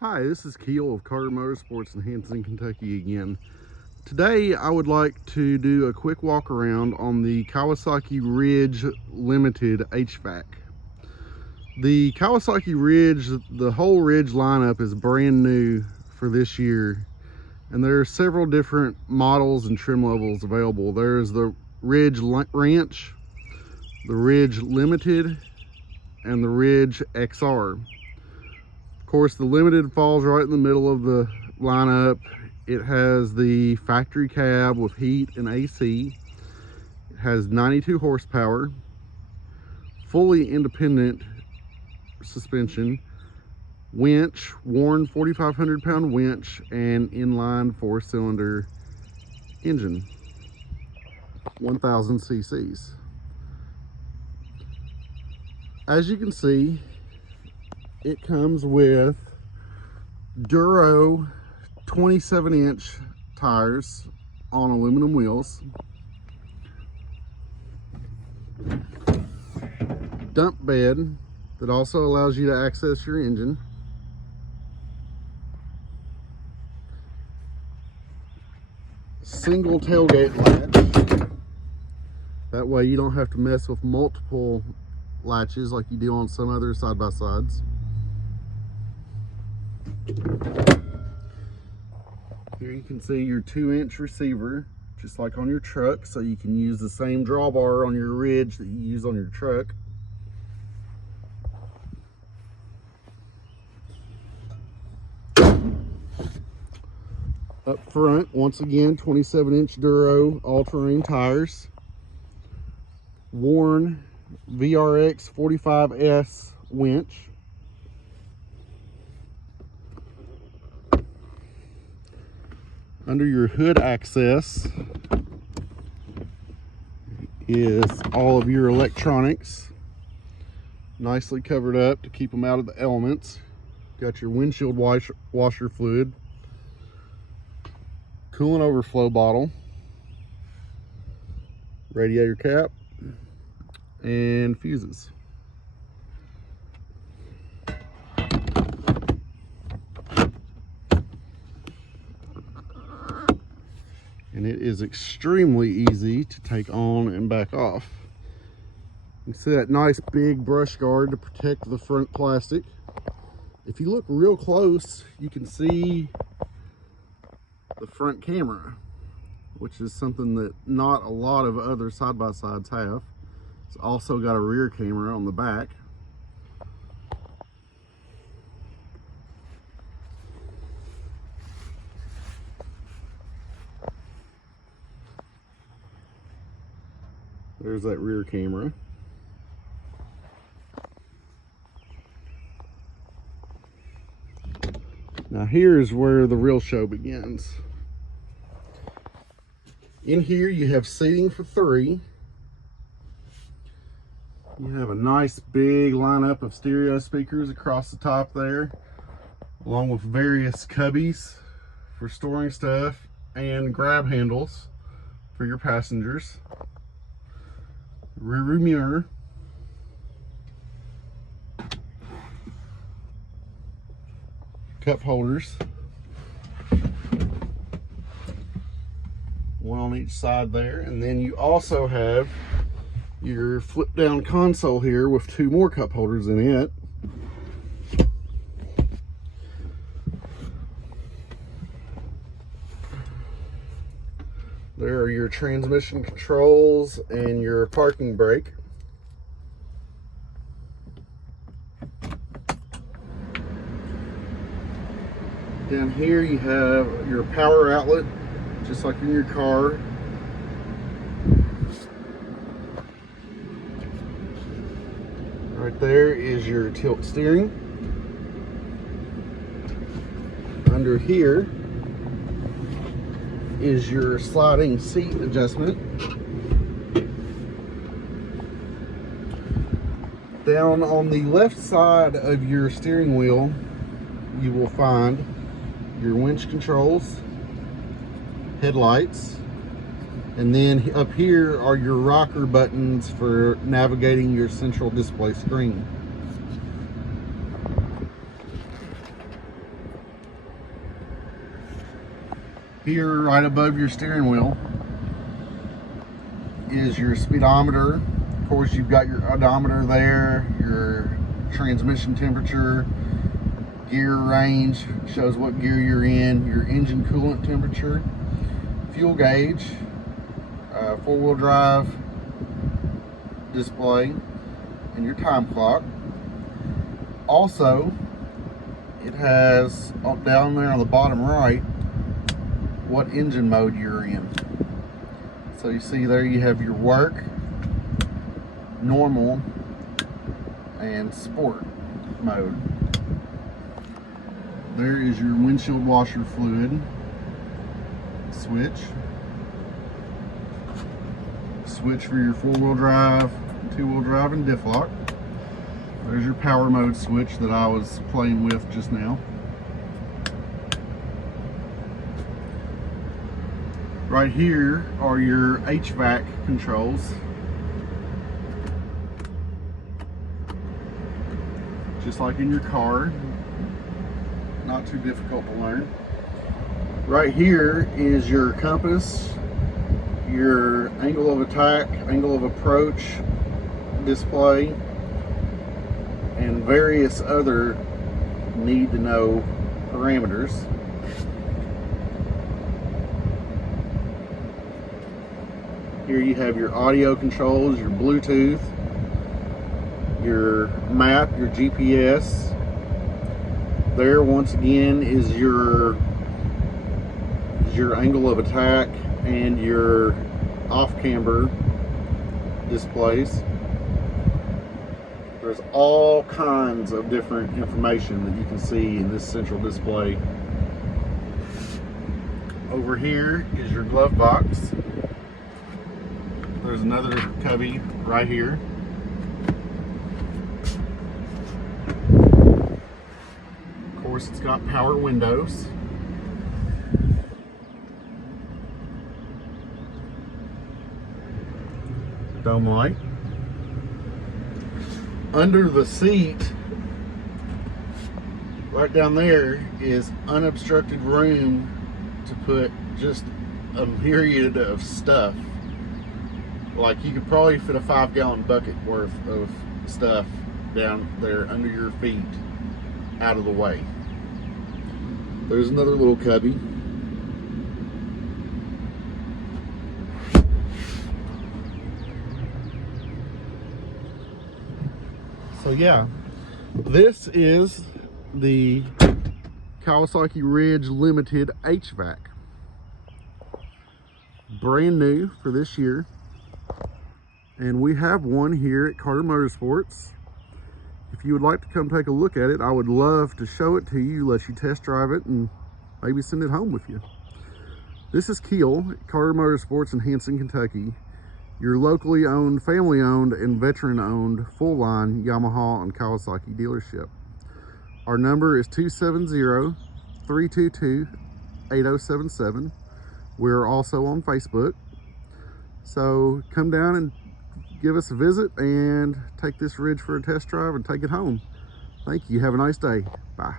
Hi, this is Keel of Carter Motorsports in Hanson, Kentucky again. Today I would like to do a quick walk around on the Kawasaki Ridge Limited HVAC. The Kawasaki Ridge, the whole Ridge lineup is brand new for this year, and there are several different models and trim levels available. There's the Ridge Ranch, the Ridge Limited, and the Ridge XR. Of course, the Limited falls right in the middle of the lineup. It has the factory cab with heat and AC. It has 92 horsepower, fully independent suspension, winch, worn 4,500 pound winch, and inline 4-cylinder engine, 1,000 cc's. As you can see, it comes with Duro 27-inch tires on aluminum wheels, dump bed that also allows you to access your engine, single tailgate latch, that way you don't have to mess with multiple latches like you do on some other side-by-sides. Here you can see your 2-inch receiver, just like on your truck, so you can use the same drawbar on your Ridge that you use on your truck. Up front, once again, 27-inch Duro all-terrain tires, worn VRX 45S winch, under your hood access is all of your electronics, nicely covered up to keep them out of the elements. Got your windshield washer fluid, coolant overflow bottle, radiator cap, and fuses. And it is extremely easy to take on and back off. You can see that nice big brush guard to protect the front plastic. If you look real close, you can see the front camera, which is something that not a lot of other side-by-sides have. It's also got a rear camera on the back. There's that rear camera. Now here's where the real show begins. In here you have seating for 3. You have a nice big lineup of stereo speakers across the top there, along with various cubbies for storing stuff and grab handles for your passengers. Rear view mirror, cup holders, one on each side there, and then you also have your flip down console here with 2 more cup holders in it. There are your transmission controls and your parking brake. Down here you have your power outlet, just like in your car. Right there is your tilt steering. Under here is your sliding seat adjustment. Down on the left side of your steering wheel, you will find your winch controls, headlights, and then up here are your rocker buttons for navigating your central display screen. Here, right above your steering wheel, is your speedometer. Of course, you've got your odometer there, your transmission temperature, gear range, shows what gear you're in, your engine coolant temperature, fuel gauge, four-wheel drive display, and your time clock. Also, it has up down there on the bottom right what engine mode you're in. So you see there you have your work, normal, and sport mode. There is your windshield washer fluid switch. Switch for your four-wheel drive, two-wheel drive, and diff lock. There's your power mode switch that I was playing with just now. Right here are your HVAC controls. Just like in your car, not too difficult to learn. Right here is your compass, your angle of attack, angle of approach display, and various other need to know parameters. Here you have your audio controls, your Bluetooth, your map, your GPS. There once again is your angle of attack and your off-camber displays. There's all kinds of different information that you can see in this central display. Over here is your glove box. There's another cubby right here. Of course, it's got power windows. Dome light. Under the seat, right down there, is unobstructed room to put just a myriad of stuff. Like you could probably fit a 5-gallon bucket worth of stuff down there under your feet, out of the way. There's another little cubby. So yeah, this is the Kawasaki Ridge Limited HVAC. Brand new for this year. And we have one here at Carter Motorsports. If you would like to come take a look at it, I would love to show it to you, let you test drive it, and maybe send it home with you. This is Keel at Carter Motorsports in Hanson, Kentucky. Your locally owned, family owned, and veteran owned full line Yamaha and Kawasaki dealership. Our number is 270-322-8077. We're also on Facebook. So come down and give us a visit and take this Ridge for a test drive and take it home. Thank you. Have a nice day. Bye.